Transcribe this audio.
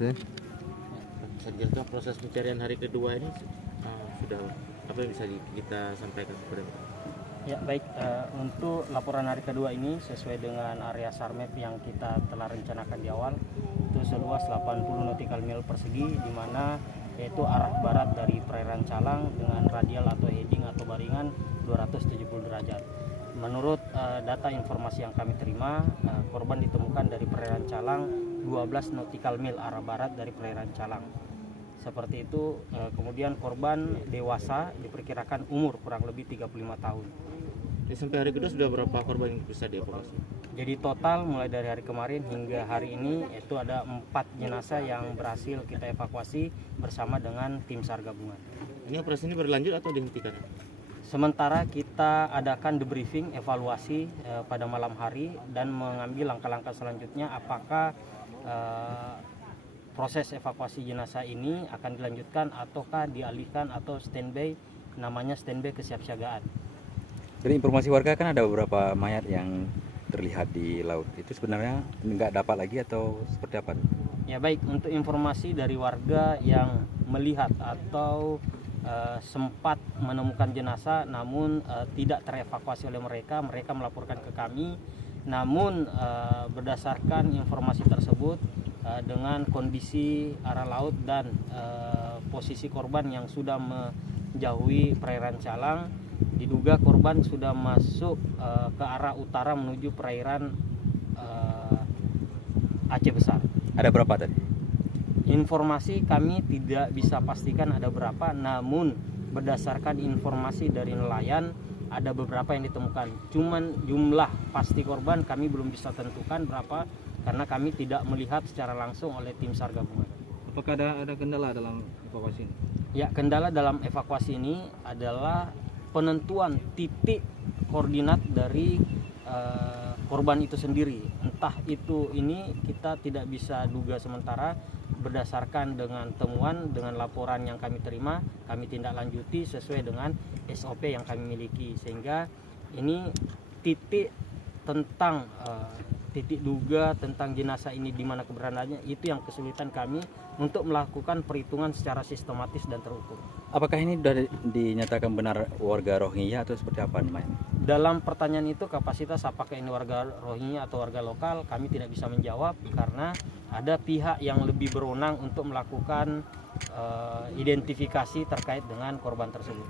Oke. Selanjutnya proses pencarian hari kedua ini sudah apa yang bisa kita sampaikan kepada Bapak? Ya baik, untuk laporan hari kedua ini sesuai dengan area SARMAP yang kita telah rencanakan di awal, itu seluas 80 nautical mil persegi, di mana yaitu arah barat dari perairan Calang dengan radial atau heading atau baringan 270 derajat. Menurut data informasi yang kami terima, korban ditemukan dari perairan Calang 12 nautical mil arah barat dari perairan Calang. Seperti itu, kemudian korban dewasa diperkirakan umur kurang lebih 35 tahun. Sampai hari kedua sudah berapa korban yang bisa dievakuasi? Jadi total mulai dari hari kemarin hingga hari ini itu ada 4 jenazah yang berhasil kita evakuasi bersama dengan tim SAR gabungan. Ini operasi ini berlanjut atau dihentikan? Sementara kita adakan debriefing evaluasi pada malam hari dan mengambil langkah-langkah selanjutnya apakah proses evakuasi jenazah ini akan dilanjutkan ataukah dialihkan atau standby, namanya standby kesiapsiagaan. Dari informasi warga kan ada beberapa mayat yang terlihat di laut. Itu sebenarnya nggak dapat lagi atau seperti apa? Ya baik, untuk informasi dari warga yang melihat atau sempat menemukan jenazah namun tidak terevakuasi oleh mereka melaporkan ke kami. Namun berdasarkan informasi tersebut dengan kondisi arah laut dan posisi korban yang sudah menjauhi perairan Calang, diduga korban sudah masuk ke arah utara menuju perairan Aceh Besar. Ada berapa tadi? Informasi kami tidak bisa pastikan ada berapa, namun berdasarkan informasi dari nelayan ada beberapa yang ditemukan. Cuman jumlah pasti korban kami belum bisa tentukan berapa karena kami tidak melihat secara langsung oleh tim SAR gabungan. Apakah ada kendala dalam evakuasi ini? Ya, kendala dalam evakuasi ini adalah penentuan titik koordinat dari korban itu sendiri. Entah itu ini kita tidak bisa duga sementara, berdasarkan dengan temuan, dengan laporan yang kami terima, kami tindak lanjuti sesuai dengan SOP yang kami miliki, sehingga ini titik tentang titik duga tentang jenazah ini di mana keberadaannya, itu yang kesulitan kami untuk melakukan perhitungan secara sistematis dan terukur. Apakah ini sudah dinyatakan benar warga Rohingya atau seperti apa nih, Mas? Dalam pertanyaan itu kapasitas apakah ini warga Rohingya atau warga lokal, kami tidak bisa menjawab karena ada pihak yang lebih berwenang untuk melakukan identifikasi terkait dengan korban tersebut.